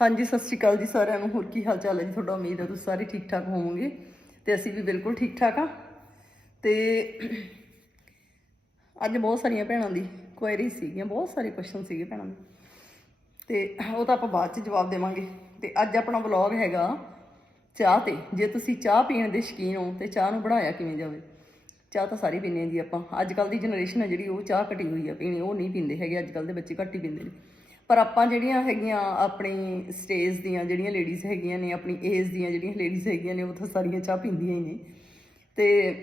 ਹਾਂਜੀ, ਸਤਿ ਸ਼੍ਰੀ ਅਕਾਲ ਜੀ ਸਾਰਿਆਂ ਨੂੰ। ਹੋਰ ਕੀ ਹਾਲ ਚਾਲ ਹੈ ਜੀ? ਤੁਹਾਡਾ ਉਮੀਦ ਹੈ ਤੁਸੀਂ ਸਾਰੇ ਠੀਕ ਠਾਕ ਹੋਵੋਗੇ ਤੇ ਅਸੀਂ ਵੀ ਬਿਲਕੁਲ ਠੀਕ ਠਾਕ ਆ ਤੇ ਅੱਜ ਬਹੁਤ ਸਾਰੀਆਂ ਭੈਣਾਂ ਦੀ ਕੁਐਰੀ ਸੀਗੀਆਂ, ਬਹੁਤ ਸਾਰੇ ਕੁਐਸਚਨ ਸੀਗੇ ਭੈਣਾਂ ਦੇ। ਤੇ ਉਹ ਤਾਂ ਆਪਾਂ ਬਾਅਦ ਚ ਜਵਾਬ ਦੇਵਾਂਗੇ। ਤੇ ਅੱਜ ਆਪਣਾ ਵਲੌਗ ਹੈਗਾ ਚਾਹ ਤੇ। ਜੇ ਤੁਸੀਂ ਚਾਹ ਪੀਣ ਦੇ ਸ਼ੌਕੀਨ ਹੋ ਤੇ ਚਾਹ ਨੂੰ ਬਣਾਇਆ ਕਿਵੇਂ ਜਾਵੇ? ਚਾਹ ਤਾਂ ਸਾਰੀ ਪੀਂਦੇ ਆ ਜੀ ਆਪਾਂ। ਅੱਜ ਕੱਲ ਦੀ ਜਨਰੇਸ਼ਨ ਹੈ ਜਿਹੜੀ, ਉਹ ਚਾਹ ਘਟੀ ਹੋਈ ਆ ਪੀਣੀ, ਉਹ ਨਹੀਂ ਪੀਂਦੇ ਹੈਗੇ। ਅੱਜ ਕੱਲ ਦੇ ਬੱਚੇ ਘੱਟ ਹੀ ਪੀਂਦੇ ਨੇ। ਪਰ ਆਪਾਂ ਜਿਹੜੀਆਂ ਹੈਗੀਆਂ ਆਪਣੀ ਸਟੇਜ ਦੀਆਂ ਜਿਹੜੀਆਂ ਲੇਡੀਜ਼ ਹੈਗੀਆਂ ਨੇ, ਆਪਣੀ ਏਜ ਦੀਆਂ ਜਿਹੜੀਆਂ ਲੇਡੀਜ਼ ਹੈਗੀਆਂ ਨੇ ਉਹ ਤਾਂ ਸਾਰੀਆਂ ਚਾਹ ਪੀਂਦੀਆਂ ਹੀ ਨੇ। ਤੇ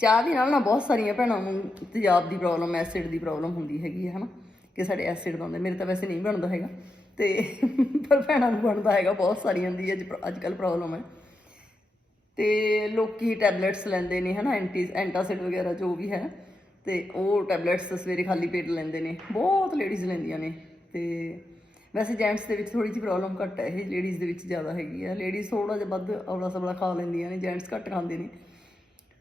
ਚਾਹ ਦੇ ਨਾਲ ਨਾ ਬਹੁਤ ਸਾਰੀਆਂ ਭੈਣਾਂ ਨੂੰ ਤੇਜ਼ਾਬ ਦੀ ਪ੍ਰੋਬਲਮ ਐਸਿਡ ਦੀ ਪ੍ਰੋਬਲਮ ਹੁੰਦੀ ਹੈਗੀ ਹੈ, ਹਨਾ? ਕਿ ਸਾਡੇ ਐਸਿਡ ਬਣਦਾ ਮੇਰੇ ਤਾਂ ਵੈਸੇ ਨਹੀਂ ਬਣਦਾ ਹੈਗਾ। ਤੇ ਪਰ ਭੈਣਾਂ ਨੂੰ ਬਣਦਾ ਹੈਗਾ ਬਹੁਤ ਸਾਰੀਆਂ ਦੀ, ਅੱਜ ਅੱਜ ਕੱਲ ਪ੍ਰੋਬਲਮ ਹੈ। ਤੇ ਲੋਕੀ ਟੈਬਲੇਟਸ ਲੈਂਦੇ ਨੇ, ਹਨਾ? ਐਂਟੀ ਐਂਟਾਸਿਡ ਵਗੈਰਾ ਜੋ ਵੀ ਹੈ, ਤੇ ਉਹ ਟੈਬਲੇਟਸ ਸਵੇਰੇ ਖਾਲੀ ਪੇਟ ਲੈਂਦੇ ਨੇ। ਬਹੁਤ ਲੇਡੀਜ਼ ਲੈਂਦੀਆਂ ਨੇ। ਤੇ ਵੈਸੇ ਜੈਂਟਸ ਦੇ ਵਿੱਚ ਥੋੜੀ ਜਿਹੀ ਪ੍ਰੋਬਲਮ ਘੱਟ ਹੈ, ਇਹ ਲੇਡੀਜ਼ ਦੇ ਵਿੱਚ ਜ਼ਿਆਦਾ ਹੈਗੀ ਆ। ਲੇਡੀਜ਼ ਥੋੜਾ ਜਿਹਾ ਵੱਧ ਔਲਾ ਸਬਲਾ ਖਾ ਲੈਂਦੀਆਂ ਨੇ ਜੈਂਟਸ ਘੱਟ ਖਾਂਦੇ ਨੇ।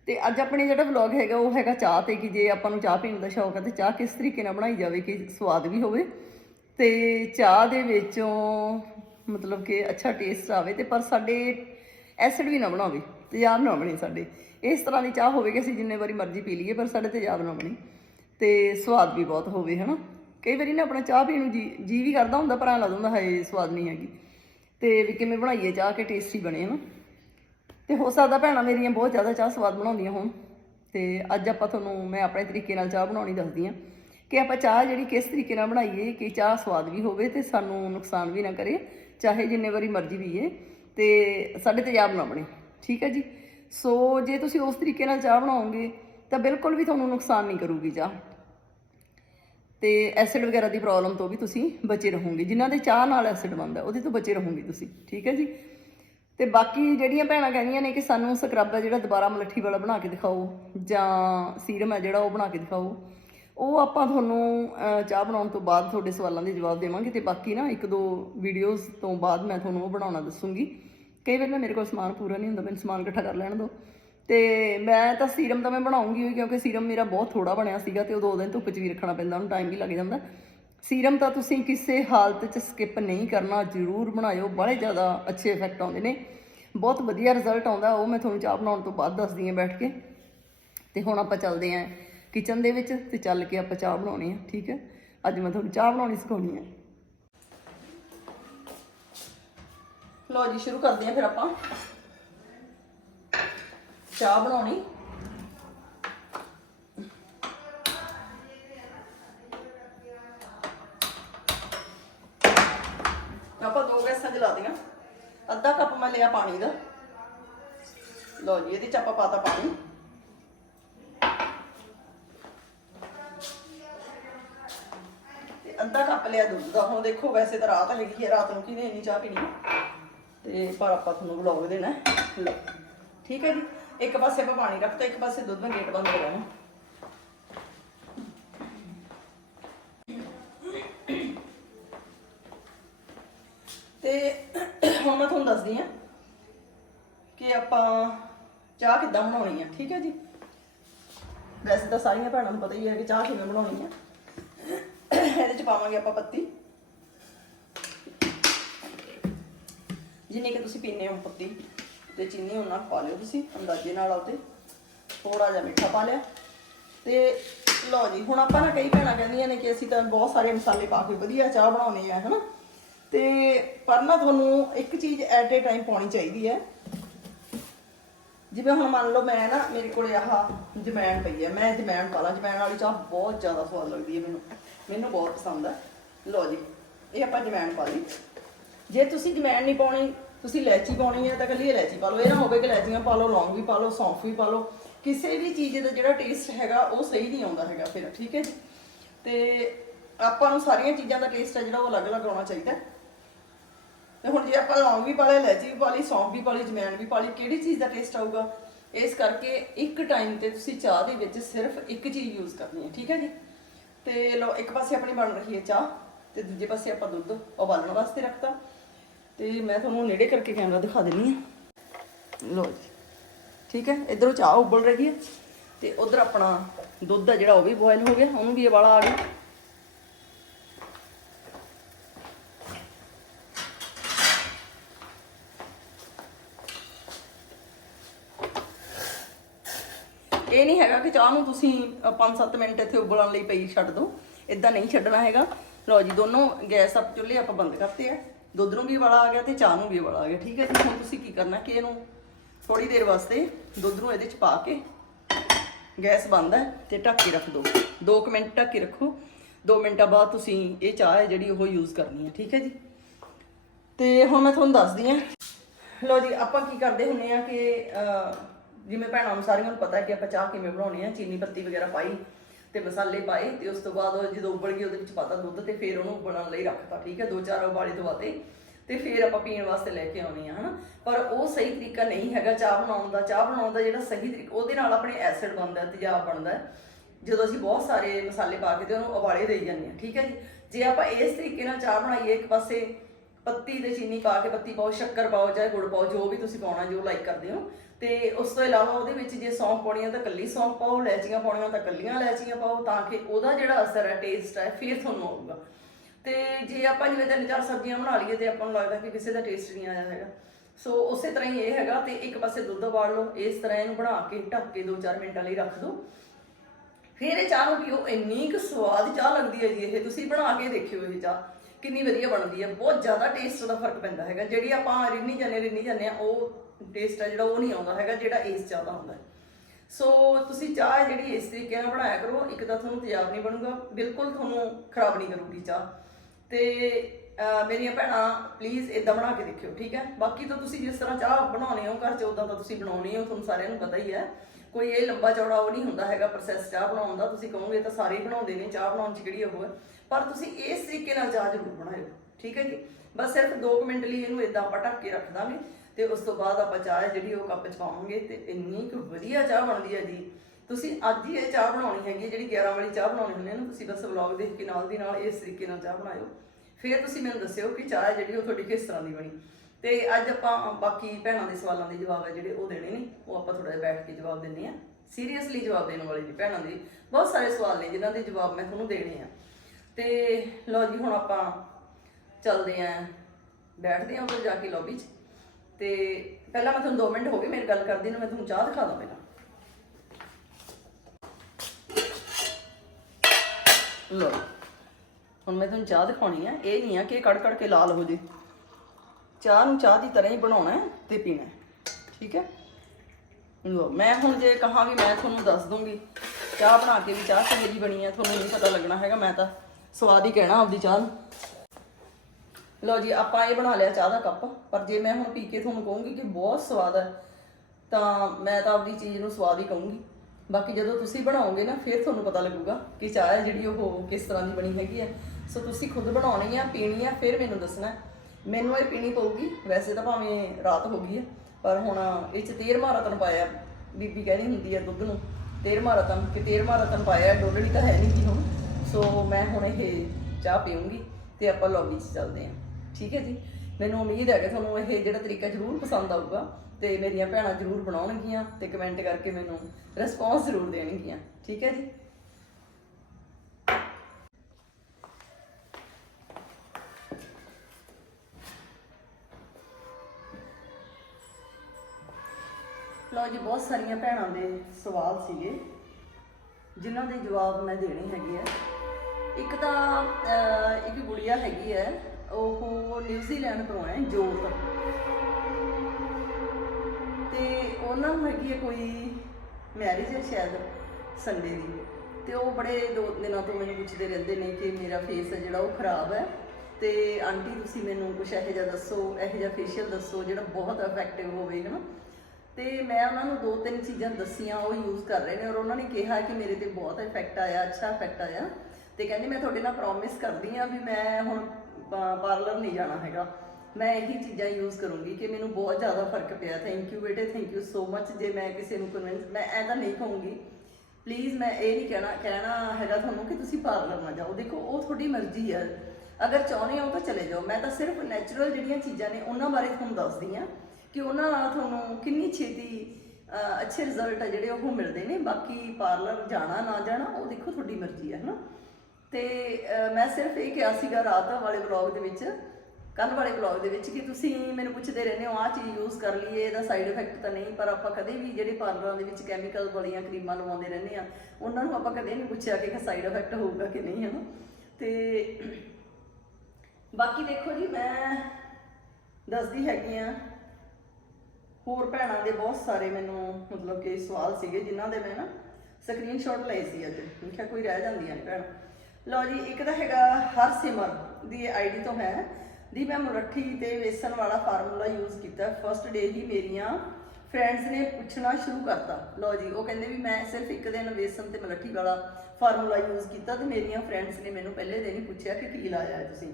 ਤੇ ਅੱਜ ਆਪਣੇ ਜਿਹੜਾ ਵਲੌਗ ਹੈਗਾ, ਉਹ ਹੈਗਾ ਚਾਹ ਤੇ, ਕਿ ਜੇ ਆਪਾਂ ਨੂੰ ਚਾਹ ਪੀਣ ਦਾ ਸ਼ੌਕ ਹੈ ਤੇ ਚਾਹ ਕਿਸ ਤਰੀਕੇ ਨਾਲ ਬਣਾਈ ਜਾਵੇ, ਕਿ ਸਵਾਦ ਵੀ ਹੋਵੇ। ਤੇ ਚਾਹ ਦੇ ਵਿੱਚੋਂ ਮਤਲਬ ਕਿ ਅੱਛਾ ਟੇਸਟ ਆਵੇ, ਤੇ ਪਰ ਸਾਡੇ ਐਸਿਡ ਵੀ ਨਾ ਬਣਾਵੇ ਤੇਜ਼ਾਬ ਨਾ ਬਣੇ ਸਾਡੇ। ਇਸ ਤਰ੍ਹਾਂ ਦੀ ਚਾਹ ਹੋਵੇ ਕਿ ਅਸੀਂ ਜਿੰਨੇ ਵਾਰੀ ਮਰਜ਼ੀ ਪੀ ਲਈਏ, ਪਰ ਸਾਡੇ ਤੇਜ਼ਾਬ ਨਾ ਬਣੇ। ਤੇ ਸਵਾਦ ਵੀ ਬਹੁਤ ਹੋਵੇ, ਹਨਾ? ਕਈ ਵਾਰੀ ਨਾ ਆਪਣਾ ਚਾਹ ਪੀਣ ਨੂੰ ਜੀ ਜੀ ਵੀ ਕਰਦਾ ਹੁੰਦਾ, ਪਰ ਐਂ ਲੱਗਦਾ ਹੁੰਦਾ ਹਾਏ ਸਵਾਦ ਨਹੀਂ ਹੈਗੀ। ਤੇ ਵੀ ਕਿਵੇਂ ਬਣਾਈਏ ਚਾਹ ਕਿ ਟੇਸਟੀ ਬਣੇ ਹਨਾ। ਤੇ ਹੋ ਸਕਦਾ ਭੈਣਾਂ ਮੇਰੀਆਂ ਬਹੁਤ ਜ਼ਿਆਦਾ ਚਾਹ ਸਵਾਦ ਬਣਾਉਂਦੀਆਂ ਹੋਣ। ਤੇ ਅੱਜ ਆਪਾਂ ਤੁਹਾਨੂੰ, ਮੈਂ ਆਪਣੇ ਤਰੀਕੇ ਨਾਲ ਚਾਹ ਬਣਾਉਣੀ ਦੱਸਦੀ ਆ ਕਿ ਆਪਾਂ ਚਾਹ ਜਿਹੜੀ ਕਿਸ ਤਰੀਕੇ ਨਾਲ ਬਣਾਈਏ ਕਿ ਚਾਹ ਸਵਾਦ ਵੀ ਹੋਵੇ ਤੇ ਸਾਨੂੰ ਨੁਕਸਾਨ ਵੀ ਨਾ ਕਰੇ, ਚਾਹੇ ਜਿੰਨੇ ਵਾਰੀ ਮਰਜ਼ੀ ਪੀਏ। ਤੇ ਸਾਡੇ ਤੇਜ਼ਾਬ ਨਾ ਬਣੇ, ਠੀਕ ਹੈ ਜੀ? ਸੋ ਜੇ ਤੁਸੀਂ ਉਸ ਤਰੀਕੇ ਨਾਲ ਚਾਹ ਬਣਾਓਗੇ ਤਾਂ ਬਿਲਕੁਲ ਵੀ ਤੁਹਾਨੂੰ ਨੁਕਸਾਨ ਨਹੀਂ ਕਰੂਗੀ ਚਾਹ। ਤੇ ਐਸਿਡ ਵਗੈਰਾ ਦੀ ਪ੍ਰੋਬਲਮ ਤੋਂ ਵੀ ਤੁਸੀਂ ਬਚੇ ਰਹੋਗੇ। ਜਿਨ੍ਹਾਂ ਦੇ ਚਾਹ ਨਾਲ ਐਸਿਡ ਬਣਦਾ, ਉਹਦੇ ਤੋਂ ਬਚੇ ਰਹੋਗੇ ਤੁਸੀਂ, ਠੀਕ ਹੈ ਜੀ? ਤੇ ਬਾਕੀ ਜਿਹੜੀਆਂ ਭੈਣਾਂ ਕਹਿੰਦੀਆਂ ਨੇ ਕਿ ਸਾਨੂੰ ਸਕਰਬ ਹੈ ਜਿਹੜਾ ਦੁਬਾਰਾ ਮਲੱਠੀ ਵਾਲਾ ਬਣਾ ਕੇ ਦਿਖਾਓ, ਜਾਂ ਸੀਰਮ ਹੈ ਜਿਹੜਾ ਉਹ ਬਣਾ ਕੇ ਦਿਖਾਓ, ਉਹ ਆਪਾਂ ਤੁਹਾਨੂੰ ਚਾਹ ਬਣਾਉਣ ਤੋਂ ਬਾਅਦ ਤੁਹਾਡੇ ਸਵਾਲਾਂ ਦੇ ਜਵਾਬ ਦੇਵਾਂਗੇ ਤੇ ਬਾਕੀ ਨਾ ਇੱਕ ਦੋ ਵੀਡੀਓਜ਼ ਤੋਂ ਬਾਅਦ ਮੈਂ ਤੁਹਾਨੂੰ ਉਹ ਬਣਾਉਣਾ ਦੱਸੂਗੀ। ਕਈ ਵਾਰ ਨਾ ਮੇਰੇ ਕੋਲ ਸਮਾਨ ਪੂਰਾ ਨਹੀਂ ਹੁੰਦਾ, ਮੈਨੂੰ ਸਮਾਨ ਇਕੱਠਾ ਕਰ ਲੈਣ ਦਿਓ। ਤੇ ਮੈਂ ਤਾਂ ਸੀਰਮ ਤਾਂ ਮੈਂ ਬਣਾਉਂਗੀ ਹੋਈ ਕਿਉਂਕਿ ਸੀਰਮ ਮੇਰਾ ਬਹੁਤ ਥੋੜਾ ਬਣਿਆ ਸੀਗਾ ਤੇ ਉਹ ਦੋ ਦਿਨ ਧੁੱਪ 'ਚ ਵੀ ਰੱਖਣਾ ਪੈਂਦਾ, ਉਹਨੂੰ ਟਾਈਮ ਵੀ ਲੱਗ ਜਾਂਦਾ। ਸੀਰਮ ਤਾਂ ਤੁਸੀਂ ਕਿਸੇ ਹਾਲਤ 'ਚ ਸਕਿਪ ਨਹੀਂ ਕਰਨਾ, ਜ਼ਰੂਰ ਬਣਾਇਓ, ਬੜੇ ਜ਼ਿਆਦਾ ਅੱਛੇ ਇਫੈਕਟ ਆਉਂਦੇ ਨੇ। ਬਹੁਤ ਵਧੀਆ ਰਿਜ਼ਲਟ ਆਉਂਦਾ, ਉਹ ਮੈਂ ਤੁਹਾਨੂੰ ਚਾਹ ਬਣਾਉਣ ਤੋਂ ਬਾਅਦ ਦੱਸਦੀ ਹਾਂ ਬੈਠ ਕੇ। ਤੇ ਹੁਣ ਆਪਾਂ ਚੱਲਦੇ ਆਂ ਕਿਚਨ ਦੇ ਵਿੱਚ ਤੇ ਚੱਲ ਕੇ ਆਪਾਂ ਚਾਹ ਬਣਾਉਣੀ ਆ ਠੀਕ ਹੈ? ਅੱਜ ਮੈਂ ਤੁਹਾਨੂੰ ਚਾਹ ਬਣਾਉਣੀ ਸਿਖਾਉਣੀ ਹੈ। ਲਓ ਜੀ, ਸ਼ੁਰੂ ਕਰਦੇ ਆਂ ਫਿਰ ਆਪਾਂ। ਚਾਹ ਬਣਾਉਣੀ। ਆਪਾਂ ਦੋ ਗੈਸਾਂ ਜਲਾ ਦੀਆਂ। ਅੱਧਾ ਕੱਪ ਮੈਂ ਲਿਆ ਪਾਣੀ ਦਾ। ਲਓ ਜੀ, ਇਹਦੇ ਚ ਆਪਾਂ ਪਾਤਾ ਪਾਣੀ। ਅੱਧਾ ਕੱਪ ਲਿਆ ਦੁੱਧ ਦਾ। ਹੁਣ ਦੇਖੋ, ਵੈਸੇ ਤਾਂ ਰਾਤ ਹੈਗੀ ਹੈ, ਰਾਤ ਨੂੰ ਕਿਹਨੇ ਇੰਨੀ ਚਾਹ ਪੀਣੀ ਹੈ? ਤੇ ਪਰ ਆਪਾਂ ਤੁਹਾਨੂੰ ਵਲੌਗ ਦੇਣਾ ਲਓ। ਠੀਕ ਹੈ ਜੀ? ਇੱਕ ਪਾਸੇ ਆਪਾਂ ਪਾਣੀ ਰੱਖਤਾ, ਇੱਕ ਪਾਸੇ ਦੁੱਧ ਦਾ ਗੇਟ ਬੰਦ ਹੋ ਤੇ ਹੁਣ ਮੈਂ ਤੁਹਾਨੂੰ ਦੱਸਦੀ ਆ ਕਿ ਆਪਾਂ ਚਾਹ ਕਿੱਦਾਂ ਬਣਾਉਣੀ ਆ, ਠੀਕ ਹੈ ਜੀ? ਵੈਸੇ ਤਾਂ ਸਾਰੀਆਂ ਭੈਣਾਂ ਨੂੰ ਪਤਾ ਹੀ ਹੈ ਕਿ ਚਾਹ ਕਿਵੇਂ ਬਣਾਉਣੀ ਆ। ਇਹਦੇ ਚ ਪਾਵਾਂਗੇ ਆਪਾਂ ਪੱਤੀ। ਜਿੰਨੀ ਕਿ ਤੁਸੀਂ ਪੀਨੇ ਹੋ ਪੱਤੀ। ਤੇ ਚੀਨੀ ਉਹਨਾਂ ਪਾ ਲਿਓ ਤੁਸੀਂ, ਅੰਦਾਜ਼ੇ ਨਾਲ ਉਹਦੇ। ਥੋੜਾ ਜਿਹਾ ਮਿੱਠਾ ਪਾ ਲਿਆ। ਤੇ ਲਓ ਜੀ, ਹੁਣ ਆਪਾਂ ਨਾ ਕਈ ਭੈਣਾਂ ਕਹਿੰਦੀਆਂ ਨੇ ਕਿ ਅਸੀਂ ਤਾਂ ਬਹੁਤ ਸਾਰੇ ਮਸਾਲੇ ਪਾ ਕੇ ਵਧੀਆ ਚਾਹ ਬਣਾਉਣੀ ਆ ਹਨਾ। ਤੇ ਪਰ ਨਾ ਤੁਹਾਨੂੰ ਇੱਕ ਚੀਜ਼ ਐਟ ਏ ਟਾਈਮ ਪਾਉਣੀ ਚਾਹੀਦੀ ਹੈ। ਜਿਵੇਂ ਹੁਣ ਮੰਨ ਲਓ ਮੈਂ ਨਾ, ਮੇਰੇ ਕੋਲੇ ਆਹ ਜਮੈਣ ਪਈ ਹੈ। ਮੈਂ ਜਮੈਣ ਪਾ ਲਾਂ। ਜਮੈਣ ਵਾਲੀ ਚਾਹ ਬਹੁਤ ਜ਼ਿਆਦਾ ਸਵਾਦ ਲੱਗਦੀ ਹੈ ਮੈਨੂੰ। ਮੈਨੂੰ ਬਹੁਤ ਪਸੰਦ ਹੈ ਲਓ ਜੀ, ਇਹ ਆਪਾਂ ਜਮੈਣ ਪਾ ਲਈ। ਜੇ ਤੁਸੀਂ ਜਮੈਣ ਨਹੀਂ ਪਾਉਣੀ ਤੁਸੀਂ ਇਲਾਇਚੀ ਪਾਉਣੀ ਹੈ ਤਾਂ ਕੱਲੀ ਇਲਾਇਚੀ ਪਾ ਲਓ। ਇਹ ਨਾ ਹੋਵੇ ਕਿ ਇਲਾਇਚੀਆਂ ਪਾ ਲਓ, ਲੌਂਗ ਵੀ ਪਾ ਲਓ, ਸੌਂਫ ਵੀ ਪਾ ਲਓ। ਕਿਸੇ ਵੀ ਚੀਜ਼ ਦਾ ਜਿਹੜਾ ਟੇਸਟ ਹੈਗਾ, ਉਹ ਸਹੀ ਨਹੀਂ ਆਉਂਦਾ ਹੈਗਾ ਫਿਰ, ਠੀਕ ਹੈ ਜੀ? ਤੇ ਆਪਾਂ ਨੂੰ ਸਾਰੀਆਂ ਚੀਜ਼ਾਂ ਦਾ ਟੇਸਟ ਹੈ ਜਿਹੜਾ, ਉਹ ਅਲੱਗ-ਅਲੱਗ ਆਉਣਾ ਚਾਹੀਦਾ ਹੈ। ਤੇ ਹੁਣ ਜੇ ਆਪਾਂ ਲੌਂਗ ਵੀ ਪਾ ਲਿਆ, ਇਲਾਇਚੀ ਵੀ ਪਾ ਲਈ, ਸੌਂਫ ਵੀ ਪਾ ਲਈ, ਜਮੈਣ ਵੀ ਪਾ ਲਈ, ਕਿਹੜੀ ਚੀਜ਼ ਦਾ ਟੇਸਟ ਆਊਗਾ? ਇਸ ਕਰਕੇ ਇੱਕ ਟਾਈਮ ਤੇ ਤੁਸੀਂ ਚਾਹ ਦੇ ਵਿੱਚ ਸਿਰਫ ਇੱਕ ਚੀਜ਼ ਯੂਜ਼ ਕਰਨੀ ਹੈ, ਠੀਕ ਹੈ ਜੀ? ਤੇ ਲੋ ਇੱਕ ਪਾਸੇ ਆਪਣੀ ਬਣ ਰਹੀ ਹੈ ਚਾਹ ਤੇ ਦੂਜੇ ਪਾਸੇ ਆਪਾਂ ਦੁੱਧ ਉਬਾਲਣ ਵਾਸਤੇ ਰੱਖਤਾ। ਤੇ ਮੈਂ ਤੁਹਾਨੂੰ ਨੇੜੇ ਕਰਕੇ ਕੈਮਰਾ ਦਿਖਾ ਦਿੰਨੀ ਆ। ਲੋ ਜੀ। ਠੀਕ ਹੈ? ਇਧਰੋਂ ਚਾਹ ਉਬਲ ਰਹੀ ਹੈ ਤੇ ਉਧਰ ਆਪਣਾ ਦੁੱਧ ਆ ਜਿਹੜਾ ਉਹ ਵੀ ਬੋਇਲ ਹੋ ਗਿਆ, ਉਹਨੂੰ ਵੀ ਉਬਾਲਾ ਆ ਗਿਆ। ਇਹ ਨਹੀਂ ਹੈਗਾ ਕਿ ਚਾਹ ਨੂੰ ਤੁਸੀਂ 5-7 ਮਿੰਟ ਇੱਥੇ ਉਬਲਣ ਲਈ ਪਈ ਛੱਡ ਦਿਓ। ਇਦਾਂ ਨਹੀਂ ਛੱਡਣਾ ਹੈਗਾ। ਲਓ ਜੀ, ਦੋਨੋਂ ਗੈਸ ਆਪ ਚੁੱਲ੍ਹੇ ਆਪਾਂ ਬੰਦ ਕਰਤੇ ਆ। ਦੁੱਧ ਨੂੰ ਵੀ ਵਾਲਾ ਆ ਗਿਆ ਤੇ ਚਾਹ ਨੂੰ ਵੀ ਵਾਲਾ ਆ ਗਿਆ। ਠੀਕ ਹੈ ਜੀ, ਹੁਣ ਤੁਸੀਂ ਕੀ ਕਰਨਾ ਕਿ ਇਹਨੂੰ ਥੋੜੀ ਦੇਰ ਵਾਸਤੇ ਦੁੱਧ ਨੂੰ ਇਹਦੇ ਚ ਪਾ ਕੇ ਗੈਸ ਬੰਦ ਹੈ ਤੇ ਢੱਕ ਕੇ ਰੱਖ ਦਿਓ। 2 ਮਿੰਟ ਢੱਕ ਕੇ ਰੱਖੋ। 2 ਮਿੰਟਾਂ ਬਾਅਦ ਤੁਸੀਂ ਇਹ ਚਾਹ ਹੈ ਜਿਹੜੀ ਉਹ ਯੂਜ਼ ਕਰਨੀ ਹੈ। ਠੀਕ ਹੈ ਜੀ? ਤੇ ਹੁਣ ਮੈਂ ਤੁਹਾਨੂੰ ਦੱਸਦੀ ਹਾਂ। ਲੋ ਜੀ, ਆਪਾਂ ਕੀ ਕਰਦੇ ਹੁੰਨੇ ਆ ਕਿ ਜਿਵੇਂ ਭੈਣਾਂ ਨੂੰ ਸਾਰਿਆਂ ਨੂੰ ਪਤਾ ਕਿ ਆਪਾਂ ਚਾਹ ਕਿਵੇਂ ਬਣਾਉਣੀ ਆ ਚੀਨੀ ਪੱਤੀ ਵਗੈਰਾ ਪਾਈ। ਤੇ ਮਸਾਲੇ ਪਾਏ ਤੇ ਉਸ ਤੋਂ ਬਾਅਦ ਉਹ ਜਦੋਂ ਉਬਲ ਗਈ ਉਹਦੇ ਵਿੱਚ ਪਾਤਾ ਦੁੱਧ ਤੇ ਫਿਰ ਉਹਨੂੰ ਉਬਲਣ ਲਈ ਰੱਖਤਾ, ਠੀਕ ਹੈ? ਦੋ ਚਾਰ ਉਬਾਲੇ ਦਵਾਤੇ ਤੇ ਫਿਰ ਆਪਾਂ ਪੀਣ ਵਾਸਤੇ ਲੈ ਕੇ ਆਉਣੀ ਆ, ਹਨਾ? ਪਰ ਉਹ ਸਹੀ ਤਰੀਕਾ ਨਹੀਂ ਹੈਗਾ ਚਾਹ ਬਣਾਉਣ ਦਾ। ਚਾਹ ਬਣਾਉਣ ਦਾ ਜਿਹੜਾ ਸਹੀ ਤਰੀਕਾ, ਉਹਦੇ ਨਾਲ ਆਪਣੇ ਐਸਿਡ ਬਣਦਾ, ਤੇਜ਼ਾਬ ਬਣਦਾ ਜਦੋਂ ਅਸੀਂ ਬਹੁਤ ਸਾਰੇ ਮਸਾਲੇ ਪਾ ਕੇ ਤੇ ਉਹਨੂੰ ਉਬਾਲੇ ਦੇਈ ਜਾਂਦੇ ਆ ਠੀਕ ਹੈ ਜੀ? ਜੇ ਆਪਾਂ ਇਸ ਤਰੀਕੇ ਨਾਲ ਚਾਹ ਬਣਾਈਏ ਇੱਕ ਪਾਸੇ ਪੱਤੀ ਤੇ ਚੀਨੀ ਪਾ ਕੇ ਪੱਤੀ ਪਾਓ, ਸ਼ੱਕਰ ਪਾਓ ਚਾਹੇ ਗੁੜ ਪਾਓ, ਜੋ ਵੀ ਤੁਸੀਂ ਪਾਉਣਾ, ਜੋ ਲਾਈਕ ਕਰਦੇ ਹੋ। ਤੇ ਉਸ ਤੋਂ ਇਲਾਵਾ ਉਹਦੇ ਵਿੱਚ ਜੇ ਸੌਂਫ ਪਾਉਣੀ ਹੈ ਤਾਂ ਕੱਲੀ ਸੌਂਫ ਪਾਓ, ਇਲਾਇਚੀਆਂ ਪਾਉਣੀਆਂ ਤਾਂ ਕੱਲੀਆਂ ਇਲਾਇਚੀਆਂ ਪਾਓ ਤਾਂ ਕਿ ਉਹਦਾ ਜਿਹੜਾ ਅਸਰ ਹੈ ਟੇਸਟ ਹੈ, ਫਿਰ ਤੁਹਾਨੂੰ ਆਊਗਾ। ਤੇ ਜੇ ਆਪਾਂ ਜਿਵੇਂ ਤਿੰਨ ਚਾਰ ਸਬਜ਼ੀਆਂ ਬਣਾ ਲਈਏ ਤੇ ਆਪਾਂ ਨੂੰ ਲੱਗਦਾ ਕਿ ਕਿਸੇ ਦਾ ਟੇਸਟ ਨਹੀਂ ਆਇਆ ਹੈਗਾ। ਸੋ ਉਸੇ ਤਰ੍ਹਾਂ ਹੀ ਇਹ ਹੈਗਾ ਤੇ ਇੱਕ ਪਾਸੇ ਦੁੱਧ ਉਬਾਲ ਲਓ, ਇਸ ਤਰ੍ਹਾਂ ਇਹਨੂੰ ਬਣਾ ਕੇ ਢੱਕ ਕੇ 2-4 ਮਿੰਟਾਂ ਲਈ ਰੱਖ ਦਿਓ ਫਿਰ ਇਹ ਚਾਹ ਨੂੰ ਪੀਓ, ਇੰਨੀ ਕੁ ਸਵਾਦ ਚਾਹ ਲੱਗਦੀ ਹੈ ਜੀ, ਇਹ ਤੁਸੀਂ ਬਣਾ ਕੇ ਦੇਖਿਓ ਇਹ ਚਾਹ। ਕਿੰਨੀ ਵਧੀਆ ਬਣਦੀ ਹੈ, ਬਹੁਤ ਜ਼ਿਆਦਾ ਟੇਸਟ ਦਾ ਫ਼ਰਕ ਪੈਂਦਾ ਹੈਗਾ। ਜਿਹੜੀ ਆਪਾਂ ਰਿੰਨੀ ਜਾਂਦੇ ਰਿੰਨੀ ਜਾਂਦੇ ਆ ਉਹ ਟੇਸਟ ਆ ਜਿਹੜਾ ਉਹ ਨਹੀਂ ਆਉਂਦਾ ਹੈਗਾ, ਜਿਹੜਾ ਇਸ ਚਾਹ ਦਾ ਹੁੰਦਾ ਹੈ। ਸੋ ਤੁਸੀਂ ਚਾਹ ਜਿਹੜੀ ਇਸ ਤਰੀਕੇ ਨਾਲ ਬਣਾਇਆ ਕਰੋ, ਇੱਕ ਤਾਂ ਤੁਹਾਨੂੰ ਤੇਜ਼ਾਬ ਨਹੀਂ ਬਣੂਗਾ, ਬਿਲਕੁਲ ਤੁਹਾਨੂੰ ਖਰਾਬ ਨਹੀਂ ਕਰੂਗੀ ਚਾਹ। ਤੇ ਮੇਰੀਆਂ ਭੈਣਾਂ ਪਲੀਜ਼ ਇਦਾਂ ਬਣਾ ਕੇ ਦੇਖਿਓ, ਠੀਕ ਹੈ? ਬਾਕੀ ਤਾਂ ਤੁਸੀਂ ਜਿਸ ਤਰ੍ਹਾਂ ਚਾਹ ਬਣਾਉਣੀ ਹੋ, ਘਰ 'ਚ ਉਦਾਂ ਤਾਂ ਤੁਸੀਂ ਬਣਾਉਣੀ ਹੋ, ਤੁਹਾਨੂੰ ਸਾਰਿਆਂ ਨੂੰ ਪਤਾ ਹੀ ਹੈ। ਕੋਈ ਇਹ ਲੰਬਾ ਚੌੜਾ ਉਹ ਨਹੀਂ ਹੁੰਦਾ ਹੈਗਾ ਪ੍ਰੋਸੈਸ ਚਾਹ ਬਣਾਉਣ ਦਾ। ਤੁਸੀਂ ਕਹੋਗੇ ਤਾਂ ਸਾਰੇ ਹੀ ਬਣਾਉਂਦੇ ਨੇ, ਚਾਹ ਬਣਾਉਣ 'ਚ ਕਿਹੜੀ ਉਹ ਹੈ? ਪਰ ਤੁਸੀਂ ਇਸ ਤਰੀਕੇ ਨਾਲ ਚਾਹ ਜ਼ਰੂਰ ਬਣਾਇਓ, ਠੀਕ ਹੈ ਜੀ? ਬਸ ਸਿਰਫ 2 ਮਿੰਟ ਲਈ ਇਹਨੂੰ ਇਦਾਂ ਆਪਾਂ ਢੱਕ ਕੇ ਰੱਖ ਦਾਂਗੇ ਤੇ ਉਸ ਤੋਂ ਬਾਅਦ ਆਪਾਂ ਚਾਹ ਜਿਹੜੀ ਉਹ ਕੱਪ 'ਚ ਪਾਵਾਂਗੇ ਤੇ ਇੰਨੀ ਕੁ ਵਧੀਆ ਚਾਹ ਬਣਦੀ ਹੈ ਜੀ। ਤੁਸੀਂ ਅੱਜ ਹੀ ਇਹ ਚਾਹ ਬਣਾਉਣੀ ਹੈਗੀ ਜਿਹੜੀ 11 ਵਾਲੀ ਚਾਹ ਬਣਾਉਣੀ ਹੁੰਦੀ ਹੈ ਨਾ, ਤੁਸੀਂ ਬਸ ਵਲੌਗ ਦੇਖ ਕੇ ਨਾਲ ਦੀ ਨਾਲ ਇਸ ਤਰੀਕੇ ਨਾਲ ਚਾਹ ਬਣਾਇਓ। ਫਿਰ ਤੁਸੀਂ ਮੈਨੂੰ ਦੱਸਿਓ ਕਿ ਚਾਹ ਜਿਹੜੀ ਉਹ ਤੁਹਾਡੀ ਕਿਸ ਤਰ੍ਹਾਂ ਦੀ ਬਣੀ। ਤੇ ਅੱਜ ਆਪਾਂ ਬਾਕੀ ਭੈਣਾਂ ਦੇ ਸਵਾਲਾਂ ਦੇ ਜਵਾਬ ਹੈ ਜਿਹੜੇ ਉਹ ਦੇਣੇ ਨੇ, ਉਹ ਆਪਾਂ ਥੋੜਾ ਜਿਹਾ ਬੈਠ ਕੇ ਜਵਾਬ ਦਿੰਨੇ ਆ ਸੀਰੀਅਸਲੀ ਜਵਾਬ ਦੇਣ ਵਾਲੇ ਜੀ ਭੈਣਾਂ ਦੇ। ਬਹੁਤ ਸਾਰੇ ਸਵਾਲ ਨੇ ਜਿਨ੍ਹਾਂ ਦੇ ਜਵਾਬ ਮੈਂ ਤੁਹਾਨੂੰ ਦੇਣੇ ਆ। ਤੇ ਲਓ ਜੀ, ਹੁਣ ਆਪਾਂ ਚੱਲਦੇ ਆਂ ਬੈਠਦੇ ਆਂ ਉੱਧਰ ਜਾ ਕੇ ਲੌਬੀ 'ਚ। ਤੇ ਪਹਿਲਾਂ ਮੈਂ ਤੁਹਾਨੂੰ 2 ਮਿੰਟ ਹੋ ਗਏ ਮੇਰੀ ਗੱਲ ਕਰਦੀ ਨੂੰ, ਮੈਂ ਤੁਹਾਨੂੰ ਚਾਹ ਦਿਖਾ ਦਾਂ ਪਹਿਲਾਂ। ਲੋ ਹੁਣ ਮੈਂ ਤੁਹਾਨੂੰ ਚਾਹ ਦਿਖਾਉਣੀ ਹੈ ਇਹ ਨਹੀਂ ਆ ਕਿ ਕੜ ਕੜ ਕੇ ਲਾਲ ਹੋ ਜੇ। ਚਾਹ ਨੂੰ ਚਾਹ ਦੀ ਤਰ੍ਹਾਂ ਹੀ ਬਣਾਉਣਾ ਹੈ ਤੇ ਪੀਣਾ ਹੈ। ਠੀਕ ਹੈ? ਲੋ ਮੈਂ ਹੁਣ ਜੇ ਕਹਾਂ ਵੀ ਮੈਂ ਤੁਹਾਨੂੰ ਦੱਸ ਦੂੰਗੀ ਚਾਹ ਬਣਾ ਕੇ ਵੀ ਚਾਹ ਕਿਵੇਂ ਦੀ ਬਣੀ ਹੈ, ਤੁਹਾਨੂੰ ਨਹੀਂ ਪਤਾ ਲੱਗਣਾ ਹੈਗਾ, ਮੈਂ ਤਾਂ ਸਵਾਦ ਹੀ ਕਹਿਣਾ ਆਪਦੀ ਚਾਹ ਨੂੰ। ਲਓ ਜੀ, ਆਪਾਂ ਇਹ ਬਣਾ ਲਿਆ ਚਾਹ ਦਾ ਕੱਪ, ਪਰ ਜੇ ਮੈਂ ਹੁਣ ਪੀ ਕੇ ਤੁਹਾਨੂੰ ਕਹੂੰਗੀ ਕਿ ਬਹੁਤ ਸਵਾਦ ਹੈ, ਤਾਂ ਮੈਂ ਤਾਂ ਆਪਦੀ ਚੀਜ਼ ਨੂੰ ਸਵਾਦ ਹੀ ਕਹੂੰਗੀ। ਬਾਕੀ ਜਦੋਂ ਤੁਸੀਂ ਬਣਾਓਗੇ ਨਾ, ਫਿਰ ਤੁਹਾਨੂੰ ਪਤਾ ਲੱਗੂਗਾ ਕਿ ਚਾਹ ਹੈ ਜਿਹੜੀ ਉਹ ਕਿਸ ਤਰ੍ਹਾਂ ਦੀ ਬਣੀ ਹੈਗੀ ਹੈ। ਸੋ ਤੁਸੀਂ ਖੁਦ ਬਣਾਉਣੀ ਆ ਪੀਣੀ ਆ ਫਿਰ ਮੈਨੂੰ ਦੱਸਣਾ ਮੈਨੂੰ ਇਹ ਪੀਣੀ ਪਊਗੀ। ਵੈਸੇ ਤਾਂ ਭਾਵੇਂ ਰਾਤ ਹੋ ਗਈ ਹੈ, ਪਰ ਹੁਣ ਇਹ ਚ 13ਵਾਂ ਰਤਨ ਪਾਇਆ। ਬੀਬੀ ਕਹਿੰਦੀ ਹੁੰਦੀ ਹੈ ਦੁੱਧ ਨੂੰ 13ਵਾਂ ਰਤਨ ਕਿ 13ਵਾਂ ਰਤਨ ਪਾਇਆ, ਡੋਲਣੀ ਤਾਂ ਹੈ ਨਹੀਂ ਜੀ ਹੁਣ। ਸੋ ਮੈਂ ਹੁਣ ਇਹ ਚਾਹ ਪੀਉਂਗੀ ਤੇ ਆਪਾਂ ਲੌਬੀ 'ਚ ਚੱਲਦੇ ਹਾਂ। ਠੀਕ ਹੈ ਜੀ? ਮੈਨੂੰ ਉਮੀਦ ਹੈ ਕਿ ਤੁਹਾਨੂੰ ਇਹ ਜਿਹੜਾ ਤਰੀਕਾ ਜ਼ਰੂਰ ਪਸੰਦ ਆਊਗਾ ਤੇ ਮੇਰੀਆਂ ਭੈਣਾਂ ਜ਼ਰੂਰ ਬਣਾਉਣਗੀਆਂ ਤੇ ਕਮੈਂਟ ਕਰਕੇ ਮੈਨੂੰ ਰਿਸਪੌਂਸ ਜ਼ਰੂਰ ਦੇਣਗੀਆਂ। ਠੀਕ ਹੈ ਜੀ? ਲਓ ਜੀ, ਬਹੁਤ ਸਾਰੀਆਂ ਭੈਣਾਂ ਦੇ ਸਵਾਲ ਸੀਗੇ, ਜਿਨ੍ਹਾਂ ਦੇ ਜਵਾਬ ਮੈਂ ਦੇਣੇ ਹੈਗੇ ਆ। ਇੱਕ ਤਾਂ ਇੱਕ ਗੁੜੀਆ ਹੈਗੀ ਹੈ ਉਹ ਨਿਊਜ਼ੀਲੈਂਡ ਤੋਂ ਹੈ, ਜੋਤ। ਤੇ ਉਹਨਾਂ ਨੂੰ ਹੈਗੀ ਹੈ ਕੋਈ ਮੈਰਿਜ ਹੈ ਸ਼ਾਇਦ ਸੰਡੇ ਦੀ। ਤੇ ਉਹ ਬੜੇ ਦੋ ਦਿਨਾਂ ਤੋਂ ਮੈਨੂੰ ਪੁੱਛਦੇ ਰਹਿੰਦੇ ਨੇ ਕਿ ਮੇਰਾ ਫੇਸ ਹੈ ਜਿਹੜਾ, ਉਹ ਖਰਾਬ ਹੈ ਤੇ ਆਂਟੀ, ਤੁਸੀਂ ਮੈਨੂੰ ਕੁਝ ਇਹੋ ਜਿਹਾ ਦੱਸੋ, ਇਹੋ ਜਿਹਾ ਫੇਸ਼ੀਅਲ ਦੱਸੋ, ਜਿਹੜਾ ਬਹੁਤ ਇਫੈਕਟਿਵ ਹੋਵੇ ਹਨਾ ਤੇ ਮੈਂ ਉਹਨਾਂ ਨੂੰ ਦੋ ਤਿੰਨ ਚੀਜ਼ਾਂ ਦੱਸੀਆਂ, ਉਹ ਯੂਜ਼ ਕਰ ਰਹੇ ਨੇ ਔਰ ਉਹਨਾਂ ਨੇ ਕਿਹਾ ਕਿ ਮੇਰੇ ਤੇ ਬਹੁਤ ਇਫੈਕਟ ਆਇਆ, ਅੱਛਾ ਇਫੈਕਟ ਆਇਆ। ਤੇ ਕਹਿੰਦੇ ਮੈਂ ਤੁਹਾਡੇ ਨਾਲ ਪ੍ਰੋਮਿਸ ਕਰਦੀ ਆ ਵੀ ਮੈਂ ਹੁਣ ਪਾਰਲਰ ਨਹੀਂ ਜਾਣਾ ਹੈਗਾ। ਮੈਂ ਇਹੀ ਚੀਜ਼ਾਂ ਯੂਜ਼ ਕਰੂੰਗੀ ਕਿ ਮੈਨੂੰ ਬਹੁਤ ਜ਼ਿਆਦਾ ਫ਼ਰਕ ਪਿਆ। ਥੈਂਕ ਯੂ ਬੇਟੇ ਥੈਂਕ ਯੂ ਸੋ ਮੱਚ ਜੇ ਮੈਂ ਕਿਸੇ ਨੂੰ ਕਨਵਿੰਸ ਮੈਂ ਐਂ ਨਹੀਂ ਕਹੂੰਗੀ। ਪਲੀਜ਼ ਮੈਂ ਇਹ ਨਹੀਂ ਕਹਿਣਾ ਕਹਿਣਾ ਹੈਗਾ ਤੁਹਾਨੂੰ ਕਿ ਤੁਸੀਂ ਪਾਰਲਰ ਨਾ ਜਾਓ। ਦੇਖੋ, ਉਹ ਤੁਹਾਡੀ ਮਰਜ਼ੀ ਹੈ। ਅਗਰ ਚਾਹੁੰਦੇ ਹੋ ਤਾਂ ਚਲੇ ਜਾਓ। ਮੈਂ ਤਾਂ ਸਿਰਫ ਨੈਚੁਰਲ ਜਿਹੜੀਆਂ ਚੀਜ਼ਾਂ ਨੇ, ਉਹਨਾਂ ਬਾਰੇ ਤੁਹਾਨੂੰ ਦੱਸਦੀ ਆ ਕਿ ਉਹਨਾਂ ਨਾਲ ਤੁਹਾਨੂੰ ਕਿੰਨੀ ਛੇਤੀ ਅਹ, ਅੱਛੇ ਰਿਜ਼ਲਟ ਆ ਜਿਹੜੇ ਉਹ ਮਿਲਦੇ ਨੇ। ਬਾਕੀ ਪਾਰਲਰ ਜਾਣਾ ਨਾ ਜਾਣਾ ਉਹ ਦੇਖੋ ਤੁਹਾਡੀ ਮਰਜ਼ੀ ਹੈ ਹਨਾ? ਤੇ ਅਹ, ਮੈਂ ਸਿਰਫ ਇਹ ਕਿਹਾ ਸੀਗਾ ਰਾਤ ਵਾਲੇ ਵਲੌਗ ਦੇ ਵਿੱਚ ਕੱਲ ਵਾਲੇ ਬਲੌਗ ਦੇ ਵਿੱਚ ਕਿ ਤੁਸੀਂ ਮੈਨੂੰ ਪੁੱਛਦੇ ਰਹਿੰਦੇ ਹੋ ਆਹ ਚੀਜ਼ ਯੂਜ਼ ਕਰ ਲਈਏ ਇਹਦਾ ਸਾਈਡ ਇਫੈਕਟ ਤਾਂ ਨਹੀਂ ਪਰ ਆਪਾਂ ਕਦੇ ਵੀ ਜਿਹੜੇ ਪਾਰਲਰਾਂ ਦੇ ਵਿੱਚ ਕੈਮੀਕਲ ਵਾਲੀਆਂ ਕਰੀਮਾਂ ਲਵਾਉਂਦੇ ਰਹਿੰਦੇ ਆ ਉਹਨਾਂ ਨੂੰ ਆਪਾਂ ਕਦੇ ਨਹੀਂ ਪੁੱਛਿਆ ਕਿ ਸਾਈਡ ਇਫੈਕਟ ਹੋਊਗਾ ਕਿ ਨਹੀਂ ਹਨਾ? ਤੇ ਬਾਕੀ ਦੇਖੋ ਜੀ ਮੈਂ ਦੱਸਦੀ ਹੈਗੀ ਆ ਹੋਰ ਭੈਣਾਂ ਦੇ ਬਹੁਤ ਸਾਰੇ ਮੈਨੂੰ ਮਤਲਬ ਕਿ ਸਵਾਲ ਸੀਗੇ, ਜਿਨ੍ਹਾਂ ਦੇ ਮੈਂ ਨਾ ਸਕਰੀਨਸ਼ਾਟ ਲਏ ਸੀ ਅੱਜ। ਮੈਂ ਕਿਹਾ ਕੋਈ ਰਹਿ ਜਾਂਦੀਆਂ ਨੇ ਭੈਣ। ਲਓ ਜੀ, ਇੱਕ ਤਾਂ ਹੈਗਾ ਹਰਸਿਮਰ ਦੀ ਆਈਡੀ ਤੋਂ ਹੈ। ਦੀ ਮੈਂ ਮੁਰੱਠੀ ਤੇ ਵੇਸਣ ਵਾਲਾ ਫਾਰਮੂਲਾ ਯੂਜ਼ ਕੀਤਾ। ਫਰਸਟ ਡੇ ਹੀ ਮੇਰੀਆਂ ਫਰੈਂਡਸ ਨੇ ਪੁੱਛਣਾ ਸ਼ੁਰੂ ਕਰਤਾ। ਲਓ ਜੀ, ਉਹ ਕਹਿੰਦੇ ਵੀ ਮੈਂ ਸਿਰਫ ਇੱਕ ਦਿਨ ਵੇਸਣ ਤੇ ਮੁਰੱਠੀ ਵਾਲਾ ਫਾਰਮੂਲਾ ਯੂਜ਼ ਕੀਤਾ ਤੇ ਮੇਰੀਆਂ ਫਰੈਂਡਸ ਨੇ ਮੈਨੂੰ ਪਹਿਲੇ ਦਿਨ ਹੀ ਪੁੱਛਿਆ ਕਿ ਕੀ ਲਾਇਆ ਹੈ ਤੁਸੀਂ।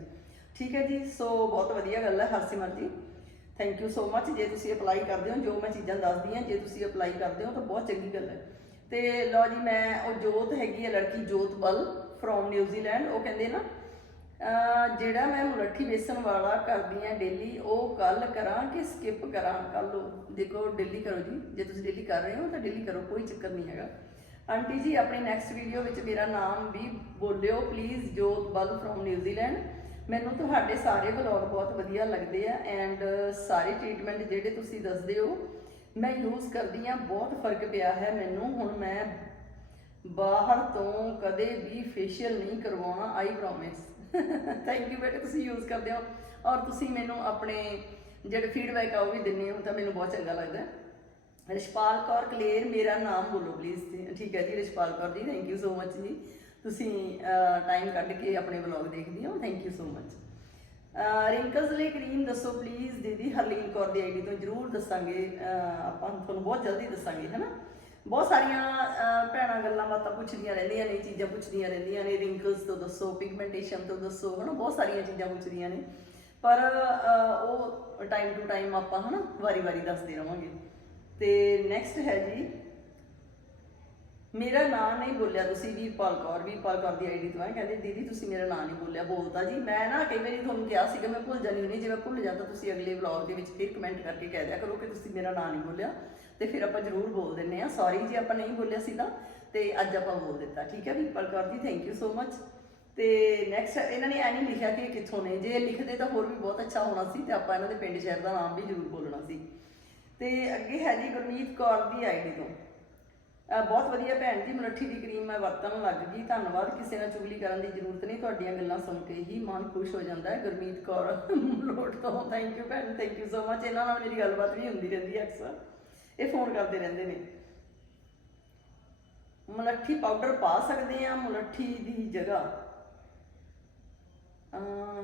ਠੀਕ ਹੈ ਜੀ, ਸੋ ਬਹੁਤ ਵਧੀਆ ਗੱਲ ਹੈ ਹਰਸਿਮਰ ਜੀ ਥੈਂਕ ਯੂ ਸੋ ਮੱਚ ਜੇ ਤੁਸੀਂ ਅਪਲਾਈ ਕਰਦੇ ਹੋ, ਜੋ ਮੈਂ ਚੀਜ਼ਾਂ ਦੱਸਦੀ ਹਾਂ, ਜੇ ਤੁਸੀਂ ਅਪਲਾਈ ਕਰਦੇ ਹੋ, ਤਾਂ ਬਹੁਤ ਚੰਗੀ ਗੱਲ ਹੈ। ਤੇ ਲਓ ਜੀ, ਮੈਂ ਉਹ ਜੋਤ ਹੈਗੀ ਹੈ, ਲੜਕੀ ਜੋਤ ਬਲ ਫਰੋਮ ਨਿਊਜ਼ੀਲੈਂਡ ਉਹ ਕਹਿੰਦੇ ਨਾ ਜਿਹੜਾ ਮੈਂ ਮੁਲੱਠੀ ਵੇਸਣ ਵਾਲਾ ਕਰਦੀ ਆ ਡੇਲੀ ਉਹ ਕੱਲ ਕਰਾਂ ਕਿ ਸਕਿਪ ਕਰਾਂ? ਕੱਲ ਦੇਖੋ ਡੇਲੀ ਕਰੋ ਜੀ। ਜੇ ਤੁਸੀਂ ਡੇਲੀ ਕਰ ਰਹੇ ਹੋ, ਤਾਂ ਡੇਲੀ ਕਰੋ, ਕੋਈ ਚੱਕਰ ਨਹੀਂ ਹੈਗਾ। ਆਂਟੀ ਜੀ, ਆਪਣੀ ਨੈਕਸਟ ਵੀਡੀਓ ਵਿੱਚ ਮੇਰਾ ਨਾਮ ਵੀ ਬੋਲਿਓ ਪਲੀਜ਼ ਜੋਤ ਬਲ ਫਰੋਮ ਨਿਊਜ਼ੀਲੈਂਡ ਮੈਨੂੰ ਤੁਹਾਡੇ ਸਾਰੇ ਵਲੌਗ ਬਹੁਤ ਵਧੀਆ ਲੱਗਦੇ ਆ ਐਂਡ ਸਾਰੇ ਟ੍ਰੀਟਮੈਂਟ ਜਿਹੜੇ ਤੁਸੀਂ ਦੱਸਦੇ ਹੋ, ਮੈਂ ਯੂਜ਼ ਕਰਦੀ ਆ ਬਹੁਤ ਫ਼ਰਕ ਪਿਆ ਹੈ ਮੈਨੂੰ। ਹੁਣ ਮੈਂ ਬਾਹਰ ਤੋਂ ਕਦੇ ਵੀ ਫੇਸ਼ੀਅਲ ਨਹੀਂ ਕਰਵਾਉਣਾ ਆਈ ਪ੍ਰੋਮਿਸ ਥੈਂਕ ਯੂ ਬੇਟੇ, ਤੁਸੀਂ ਯੂਜ਼ ਕਰਦੇ ਹੋ। ਔਰ ਤੁਸੀਂ ਮੈਨੂੰ ਆਪਣੇ ਜਿਹੜੇ ਫੀਡਬੈਕ ਆ ਉਹ ਵੀ ਦਿੰਦੇ ਹੋ, ਤਾਂ ਮੈਨੂੰ ਬਹੁਤ ਚੰਗਾ ਲੱਗਦਾ ਹੈ। ਰਿਸ਼ਪਾਲ ਕੌਰ ਕਲੇਰ, ਮੇਰਾ ਨਾਮ ਬੋਲੋ ਪਲੀਜ਼ ਠੀਕ ਹੈ ਜੀ, Rishpal Kaur ji thank you so much ਜੀ। ਤੁਸੀਂ ਟਾਈਮ ਕੱਢ ਕੇ ਆਪਣੇ ਵਲੌਗ ਦੇਖਦੇ ਹੋ। Thank you so much wrinkles ਲਈ ਕਰੀਮ ਦੱਸੋ ਪਲੀਜ਼ ਦੀਦੀ। ਹਰਲੀਨ ਕੌਰ ਦੀ ਆਈਡੀ ਤੋਂ ਜਰੂਰ ਦੱਸਾਂਗੇ। ਆਪਾਂ ਤੁਹਾਨੂੰ ਬਹੁਤ ਜਲਦੀ ਦੱਸਾਂਗੇ, ਹੈਨਾ? ਬਹੁਤ ਸਾਰੀਆਂ ਭੈਣਾਂ ਗੱਲਾਂ ਬਾਤਾਂ ਪੁੱਛਦੀਆਂ ਰਹਿੰਦੀਆਂ ਨੇ, ਚੀਜ਼ਾਂ ਪੁੱਛਦੀਆਂ ਰਹਿੰਦੀਆਂ ਨੇ। ਰਿੰਕਲਸ ਤੋਂ ਦੱਸੋ ਪਿਗਮੈਂਟੇਸ਼ਨ ਤੋਂ ਦੱਸੋ, ਹਨਾ? ਬਹੁਤ ਸਾਰੀਆਂ ਚੀਜ਼ਾਂ ਪੁੱਛਦੀਆਂ ਨੇ। ਪਰ ਉਹ ਟਾਈਮ ਟੂ ਟਾਈਮ ਆਪਾਂ, ਹਨਾ, ਵਾਰੀ-ਵਾਰੀ ਦੱਸਦੇ ਰਵਾਂਗੇ। ਤੇ ਨੈਕਸਟ ਹੈ ਜੀ ਮੇਰਾ ਨਾਂ ਨਹੀਂ ਬੋਲਿਆ ਤੁਸੀਂ ਵੀਰਪਾਲ ਕੌਰ ਵੀਰਪਾਲ ਕੌਰ ਦੀ ਆਈਡੀ ਤੋਂ ਹੈ ਕਹਿੰਦੇ, ਦੀਦੀ, ਤੁਸੀਂ ਮੇਰਾ ਨਾਂ ਨਹੀਂ ਬੋਲਿਆ, ਬੋਲਤਾ ਜੀ। ਮੈਂ ਨਾ ਕਈ ਵਾਰੀ ਤੁਹਾਨੂੰ ਕਿਹਾ ਸੀਗਾ, ਮੈਂ ਭੁੱਲ ਜਾਂਦੀ ਹੁੰਦੀ ਜੇ ਮੈਂ ਭੁੱਲ ਜਾਂਦਾ ਤੁਸੀਂ ਅਗਲੇ ਵਲੌਗ ਦੇ ਵਿੱਚ ਫਿਰ ਕਮੈਂਟ ਕਰਕੇ ਕਹਿ ਦਿਆ ਕਰੋ ਕਿ ਤੁਸੀਂ ਮੇਰਾ ਨਾਂ ਨਹੀਂ ਬੋਲਿਆ। ਤੇ ਫਿਰ ਆਪਾਂ ਜ਼ਰੂਰ ਬੋਲ ਦਿੰਨੇ ਆ ਸੌਰੀ ਜੀ ਆਪਾਂ ਨਹੀਂ ਬੋਲਿਆ ਸੀਗਾ, ਤਾਂ ਤੇ ਅੱਜ ਆਪਾਂ ਬੋਲ ਦਿੱਤਾ। ਠੀਕ ਹੈ Veerpal Kaur ji thank you so much ਤੇ ਨੈਕਸਟ ਇਹਨਾਂ ਨੇ ਐ ਨਹੀਂ ਲਿਖਿਆ ਕਿ ਇਹ ਕਿੱਥੋਂ ਨੇ। ਜੇ ਲਿਖਦੇ ਤਾਂ ਹੋਰ ਵੀ ਬਹੁਤ ਅੱਛਾ ਹੋਣਾ ਸੀ, ਤੇ ਆਪਾਂ ਇਹਨਾਂ ਦੇ ਪਿੰਡ ਸ਼ਹਿਰ ਦਾ ਨਾਮ ਵੀ ਜ਼ਰੂਰ ਬੋਲਣਾ ਸੀ। ਤੇ ਅੱਗੇ ਹੈ ਜੀ ਗੁਰਮੀਤ ਕੌਰ ਦੀ ਆਈਡੀ ਤੋਂ। ਬਹੁਤ ਵਧੀਆ ਭੈਣ ਜੀ ਮਲੱਠੀ ਦੀ ਕਰੀਮ ਮੈਂ ਵਰਤਣ ਲੱਗ ਗਈ। ਧੰਨਵਾਦ, ਕਿਸੇ ਨਾਲ ਚੁਗਲੀ ਕਰਨ ਦੀ ਜ਼ਰੂਰਤ ਨਹੀਂ, ਤੁਹਾਡੀਆਂ ਗੱਲਾਂ ਸੁਣ ਕੇ ਹੀ ਮਨ ਖੁਸ਼ ਹੋ ਜਾਂਦਾ ਹੈ। ਗੁਰਮੀਤ ਕੌਰ, ਲੋਟ ਤੋਂ ਥੈਂਕ ਯੂ ਭੈਣ ਥੈਂਕ ਯੂ ਸੋ ਮਚ ਇਹਨਾਂ ਨਾਲ ਮੇਰੀ ਗੱਲਬਾਤ ਵੀ ਹੁੰਦੀ ਰਹਿੰਦੀ ਹੈ ਅਕਸਰ। ਇਹ ਫੋਨ ਕਰਦੇ ਰਹਿੰਦੇ ਨੇ। ਮਲੱਠੀ ਪਾਊਡਰ ਪਾ ਸਕਦੇ ਆ ਮਲੱਠੀ ਦੀ ਜਗ੍ਹਾ। ਅਹ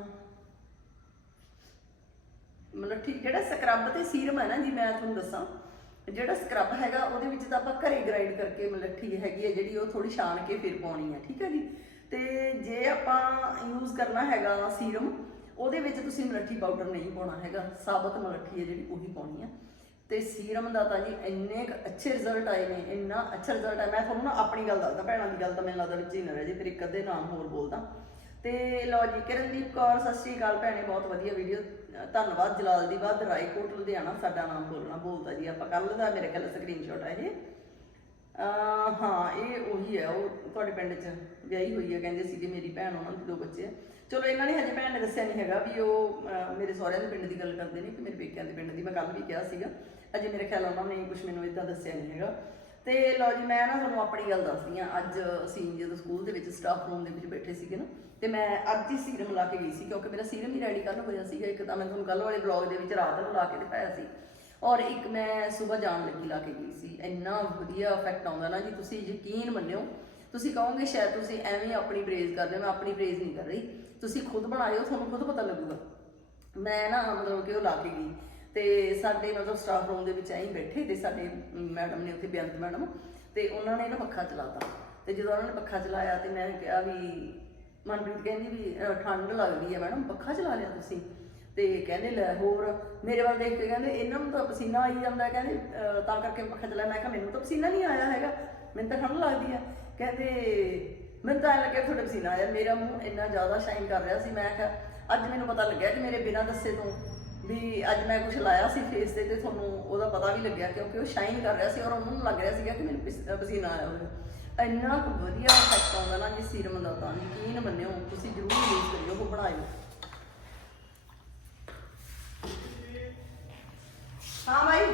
ਮਲੱਠੀ, ਜਿਹੜਾ ਸਕਰਬ ਤੇ ਸੀਰਮ ਹੈ ਨਾ ਜੀ, ਮੈਂ ਤੁਹਾਨੂੰ ਦੱਸਾਂ। ਜਿਹੜਾ ਸਕਰਬ ਹੈਗਾ, ਉਹਦੇ ਵਿੱਚ ਤਾਂ ਆਪਾਂ ਘਰੇ ਗ੍ਰਾਈਂਡ ਕਰਕੇ ਮਲੱਠੀ ਹੈਗੀ ਹੈ, ਜਿਹੜੀ ਉਹ ਥੋੜੀ ਛਾਣ ਕੇ ਫਿਰ ਪਾਉਣੀ ਹੈ, ਠੀਕ ਹੈ ਜੀ? ਤੇ ਜੇ ਆਪਾਂ ਯੂਜ਼ ਕਰਨਾ ਹੈਗਾ ਸੀਰਮ ਉਹਦੇ ਵਿੱਚ ਤੁਸੀਂ ਮਲੱਠੀ ਪਾਊਡਰ ਨਹੀਂ ਪਾਉਣਾ ਹੈਗਾ, ਸਾਬਤ ਮਲੱਠੀ ਹੈ ਜਿਹੜੀ ਉਹੀ ਪਾਉਣੀ ਹੈ। ਤੇ ਸੀਰਮ ਦਾ ਤਾਂ ਜੀ ਇੰਨੇ ਕੁ ਅੱਛੇ ਰਿਜ਼ਲਟ ਆਏ ਨੇ, ਇੰਨਾ ਅੱਛਾ ਰਿਜ਼ਲਟ ਆਇਆ। ਮੈਂ ਤੁਹਾਨੂੰ ਨਾ ਆਪਣੀ ਗੱਲ ਦੱਸਦਾ, ਭੈਣਾਂ ਦੀ ਗੱਲ ਤਾਂ ਮੈਨੂੰ ਲੱਗਦਾ ਵਿੱਚ ਹੀ ਨਾ ਰਹਿ ਜੇ ਫਿਰ ਇੱਕ ਅੱਧੇ ਨਾਮ ਹੋਰ ਬੋਲਦਾ। ਤੇ ਲਓ ਜੀ, ਕਿਰਨਦੀਪ ਕੌਰ, ਸਤਿ ਸ਼੍ਰੀ ਅਕਾਲ ਭੈਣੇ, ਬਹੁਤ ਵਧੀਆ ਵੀਡੀਓ ਧੰਨਵਾਦ, ਜਲਾਲ ਦੀ ਬਾਦ ਰਾਏਕੋਟ, ਲੁਧਿਆਣਾ, ਸਾਡਾ ਨਾਮ ਬੋਲਣਾ ਬੋਲਦਾ ਜੀ ਆਪਾਂ ਕੱਲ ਦਾ ਮੇਰੇ ਖਿਆਲ ਸਕਰੀਨਸ਼ਾਟ ਹੈ ਇਹ। ਹਾਂ, ਇਹ ਉਹੀ ਹੈ ਉਹ ਤੁਹਾਡੇ ਪਿੰਡ 'ਚ ਵਿਆਹੀ ਹੋਈ ਹੈ ਕਹਿੰਦੇ ਸੀਗੇ ਮੇਰੀ ਭੈਣ, ਉਹਨਾਂ ਦੇ ਦੋ ਬੱਚੇ ਆ। ਚਲੋ, ਇਹਨਾਂ ਨੇ ਹਜੇ ਭੈਣ ਨੇ ਦੱਸਿਆ ਨਹੀਂ ਹੈਗਾ ਵੀ ਉਹ ਮੇਰੇ ਸਹੁਰਿਆਂ ਦੇ ਪਿੰਡ ਦੀ ਗੱਲ ਕਰਦੇ ਨੇ ਕਿ ਮੇਰੇ ਪੇਕਿਆਂ ਦੇ ਪਿੰਡ ਦੀ, ਮੈਂ ਕੱਲ ਵੀ ਕਿਹਾ ਸੀਗਾ। ਅਜੇ ਮੇਰੇ ਖਿਆਲ ਉਹਨਾਂ ਨੇ ਕੁਝ ਮੈਨੂੰ ਇਦਾਂ ਦੱਸਿਆ ਨਹੀਂ ਹੈਗਾ। ਤੇ ਲਓ ਜੀ, ਮੈਂ ਨਾ ਤੁਹਾਨੂੰ ਆਪਣੀ ਗੱਲ ਦੱਸਦੀ ਆ ਅੱਜ ਅਸੀਂ ਜਦੋਂ ਸਕੂਲ ਦੇ ਵਿੱਚ ਸਟਾਫ ਰੂਮ ਦੇ ਵਿੱਚ ਬੈਠੇ ਸੀਗੇ ਨਾ, ਤੇ ਮੈਂ ਅੱਜ ਹੀ ਸੀਰਮ ਲਾ ਕੇ ਗਈ ਸੀ, ਕਿਉਂਕਿ ਮੇਰਾ ਸੀਰਮ ਹੀ ਰੈਡੀ ਕਰਨ ਹੋਇਆ ਸੀਗਾ। ਇੱਕ ਤਾਂ ਮੈਂ ਤੁਹਾਨੂੰ ਕੱਲ ਵਾਲੇ ਵਲੌਗ ਦੇ ਵਿੱਚ ਰਾਤ ਨੂੰ ਲਾ ਕੇ ਦਿਖਾਇਆ ਸੀ। ਔਰ ਇੱਕ ਮੈਂ ਸਵੇਰ ਜਾਣ ਲੱਗੀ ਲਾ ਕੇ ਗਈ ਸੀ। ਇੰਨਾ ਵਧੀਆ ਇਫੈਕਟ ਆਉਂਦਾ ਨਾ ਜੀ, ਤੁਸੀਂ ਯਕੀਨ ਮੰਨਿਓ। ਤੁਸੀਂ ਕਹੋਗੇ, ਸ਼ਾਇਦ ਤੁਸੀਂ ਐਵੇਂ ਆਪਣੀ ਪ੍ਰੇਜ਼ ਕਰਦੇ ਹੋ, ਮੈਂ ਆਪਣੀ ਪ੍ਰੇਜ਼ ਨਹੀਂ ਕਰ ਰਹੀ। ਤੁਸੀਂ ਖੁਦ ਬਣਾਇਓ, ਤੁਹਾਨੂੰ ਖੁਦ ਪਤਾ ਲੱਗੂਗਾ। ਮੈਂ ਨਾ ਮਤਲਬ ਕਿ ਉਹ ਲਾ ਕੇ ਗਈ। ਤੇ ਸਾਡੇ ਮਤਲਬ ਸਟਾਫ ਰੂਮ ਦੇ ਵਿੱਚ ਐਂ ਬੈਠੇ ਤੇ ਸਾਡੇ ਮੈਡਮ ਨੇ ਉੱਥੇ ਬੇਅੰਤ ਮੈਡਮ ਤੇ ਉਹਨਾਂ ਨੇ ਨਾ ਪੱਖਾ ਚਲਾਤਾ ਤੇ ਜਦੋਂ ਉਹਨਾਂ ਨੇ ਪੱਖਾ ਚਲਾਇਆ ਤੇ ਮੈਂ ਕਿਹਾ ਵੀ ਮਨਪ੍ਰੀਤ ਕਹਿੰਦੀ ਵੀ ਠੰਡ ਲੱਗਦੀ ਹੈ ਮੈਡਮ, ਪੱਖਾ ਚਲਾ ਲਿਆ ਤੁਸੀਂ। ਤੇ ਕਹਿੰਦੇ ਲੈ ਹੋਰ, ਮੇਰੇ ਵੱਲ ਦੇਖ ਕੇ ਕਹਿੰਦੇ ਇਹਨਾਂ ਨੂੰ ਤਾਂ ਪਸੀਨਾ ਆਈ ਜਾਂਦਾ ਕਹਿੰਦੇ ਤਾਂ ਕਰਕੇ ਪੱਖਾ ਚਲਾਇਆ। ਮੈਂ ਕਿਹਾ ਮੈਨੂੰ ਤਾਂ ਪਸੀਨਾ ਨਹੀਂ ਆਇਆ ਹੈਗਾ, ਮੈਨੂੰ ਤਾਂ ਠੰਡ ਲੱਗਦੀ ਹੈ। ਕਹਿੰਦੇ ਮੈਨੂੰ ਤਾਂ ਐਂ ਲੱਗਿਆ ਤੁਹਾਡੇ ਪਸੀਨਾ ਆਇਆ। ਮੇਰਾ ਮੂੰਹ ਇੰਨਾ ਜ਼ਿਆਦਾ ਸ਼ਾਈਨ ਕਰ ਰਿਹਾ ਸੀ। ਮੈਂ ਕਿਹਾ ਅੱਜ ਮੈਨੂੰ ਪਤਾ ਲੱਗਿਆ ਕਿ ਮੇਰੇ ਬਿਨਾਂ ਦੱਸੇ ਤੋਂ ਵੀ ਅੱਜ ਮੈਂ ਕੁਝ ਲਾਇਆ ਸੀ ਫੇਸ ਤੇ ਤੇ ਤੁਹਾਨੂੰ ਉਹਦਾ ਪਤਾ ਵੀ ਲੱਗਿਆ ਕਿਉਂਕਿ ਉਹ ਸ਼ਾਈਨ ਕਰ ਰਿਹਾ ਸੀ ਔਰ ਉਹਨੂੰ ਲੱਗ ਰਿਹਾ ਸੀਗਾ ਕਿ ਮੈਨੂੰ ਪਸੀਨਾ ਆਇਆ ਹੋਵੇ। ਇੰਨਾ ਕੁ ਵਧੀਆ ਇਫੈਕਟ ਆਉਂਦਾ ਨਾ ਜੀ ਸੀਰਮ ਦਾ ਤਾਂ, ਯਕੀਨ ਮੰਨਿਓ, ਤੁਸੀਂ ਜ਼ਰੂਰ ਯੂਜ਼ ਕਰਿਓ, ਉਹ ਬਣਾਇਓ। ਹਾਂ ਭਾਈ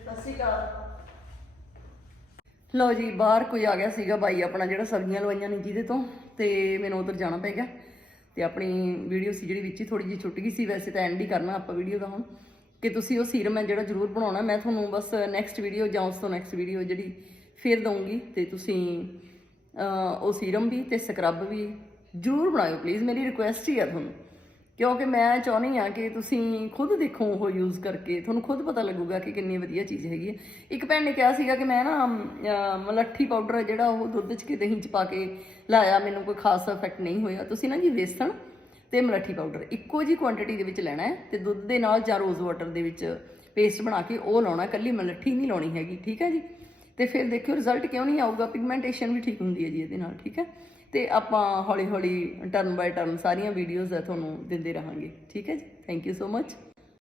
ਸਤਿ ਸ਼੍ਰੀ ਅਕਾਲ। ਲੋ ਜੀ, ਬਾਹਰ ਕੋਈ ਆ ਗਿਆ ਸੀਗਾ ਬਾਈ, ਆਪਣਾ ਜਿਹੜਾ ਸਬਜ਼ੀਆਂ ਲਵਾਈਆਂ ਨੇ ਜਿਹਦੇ ਤੋਂ, ਤੇ ਮੈਨੂੰ ਉਧਰ ਜਾਣਾ ਪੈ ਗਿਆ। ਤੇ ਆਪਣੀ ਵੀਡੀਓ ਸੀ ਜਿਹੜੀ ਵਿੱਚ ਹੀ ਥੋੜੀ ਜਿਹੀ ਛੁੱਟ ਗਈ ਸੀ, ਵੈਸੇ ਤਾਂ ਐਂਡ ਹੀ ਕਰਨਾ ਆਪਾਂ ਵੀਡੀਓ ਦਾ ਹੁਣ। ਕਿ ਤੁਸੀਂ ਉਹ ਸੀਰਮ ਹੈ ਜਿਹੜਾ ਜ਼ਰੂਰ ਬਣਾਉਣਾ, ਮੈਂ ਤੁਹਾਨੂੰ ਬਸ ਨੈਕਸਟ ਵੀਡੀਓ ਜਾਂ ਉਸ ਤੋਂ ਨੈਕਸਟ ਵੀਡੀਓ ਜਿਹੜੀ ਫੇਰ ਦਊਂਗੀ ਤੇ ਤੁਸੀਂ ਉਹ ਸੀਰਮ ਵੀ ਤੇ ਸਕਰਬ ਵੀ ਜ਼ਰੂਰ ਬਣਾਇਓ ਪਲੀਜ਼ ਮੇਰੀ ਰਿਕੁਐਸਟ ਹੀ ਆ ਤੁਹਾਨੂੰ। ਕਿਉਂਕਿ ਮੈਂ ਚਾਹੁੰਦੀ ਆ ਕਿ ਤੁਸੀਂ ਖੁਦ ਦੇਖੋ ਉਹ ਯੂਜ਼ ਕਰਕੇ। ਤੁਹਾਨੂੰ ਖੁਦ ਪਤਾ ਲੱਗੂਗਾ ਕਿ ਕਿੰਨੀ ਵਧੀਆ ਚੀਜ਼ ਹੈਗੀ ਹੈ। ਇੱਕ ਭੈਣ ਨੇ ਕਿਹਾ ਸੀਗਾ ਕਿ ਮੈਂ ਨਾ ਮਲੱਠੀ ਪਾਊਡਰ ਜਿਹੜਾ ਉਹ ਦੁੱਧ 'ਚ ਕਿ ਦਹੀਂ 'ਚ ਪਾ ਕੇ ਲਾਇਆ, ਮੈਨੂੰ ਕੋਈ ਖਾਸ ਇਫੈਕਟ ਨਹੀਂ ਹੋਇਆ। ਤੁਸੀਂ ਨਾ ਜੀ ਵੇਸਣ ਤੇ ਮਲੱਠੀ ਪਾਊਡਰ ਇੱਕੋ ਜੀ ਕੁਆਂਟੀਟੀ ਦੇ ਵਿੱਚ ਲੈਣਾ ਹੈ ਤੇ ਦੁੱਧ ਦੇ ਨਾਲ ਜਾਂ ਰੋਜ਼ ਵਾਟਰ ਦੇ ਵਿੱਚ ਪੇਸਟ ਬਣਾ ਕੇ ਉਹ ਲਾਉਣਾ ਕੱਲੀ ਮਲੱਠੀ ਨਹੀਂ ਲਾਉਣੀ ਹੈਗੀ, ਠੀਕ ਹੈ ਜੀ? ਤੇ ਫਿਰ ਦੇਖਿਓ ਰਿਜ਼ਲਟ ਕਿਉਂ ਨਹੀਂ ਆਊਗਾ? ਪਿਗਮੈਂਟੇਸ਼ਨ ਵੀ ਠੀਕ ਹੁੰਦੀ ਹੈ ਜੀ ਇਹਦੇ ਨਾਲ, ਠੀਕ ਹੈ? ਤੇ ਆਪਾਂ ਹੌਲੀ ਹੌਲੀ ਟਰਨ ਬਾਈ ਟਰਨ ਸਾਰੀਆਂ ਵੀਡੀਓਜ਼ ਤੁਹਾਨੂੰ ਦਿੰਦੇ ਰਹਾਂਗੇ। ਠੀਕ ਹੈ ਜੀ? Thank you so much